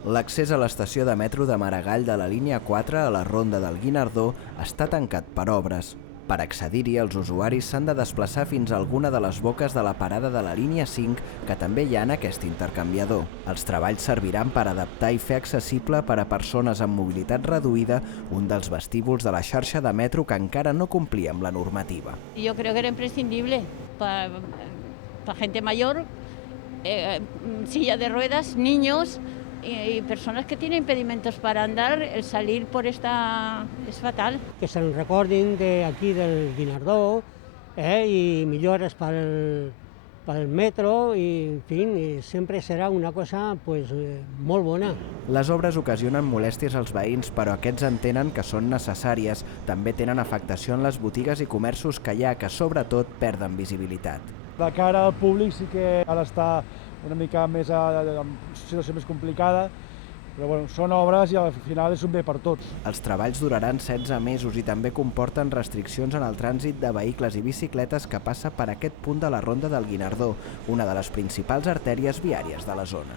L'accés a l'estació de metro de Maragall de la línia 4 a la Ronda del Guinardó està tancat per obres. Per accedir-hi, els usuaris s'han de desplaçar fins a alguna de les boques de la parada de la línia 5, que també hi ha en aquest intercanviador. Els treballs serviran per adaptar i fer accessible per a persones amb mobilitat reduïda un dels vestíbuls de la xarxa de metro que encara no complia amb la normativa. Yo creo que era imprescindible para gente mayor, silla de ruedas, niños y personas que tienen impedimentos para andar. El salir por esta es fatal. Que se'n recordin d'aquí del Guinardó i millores pel metro i, en fi, sempre serà una cosa molt bona. Les obres ocasionen molèsties als veïns, però aquests entenen que són necessàries. També tenen afectació en les botigues i comerços que hi ha, que sobretot perden visibilitat. De cara al públic sí que ara està una mica més en situació més complicada, però bueno, són obres i al final és un bé per tots. Els treballs duraran 16 mesos i també comporten restriccions en el trànsit de vehicles i bicicletes que passa per aquest punt de la Ronda del Guinardó, una de les principals artèries viàries de la zona.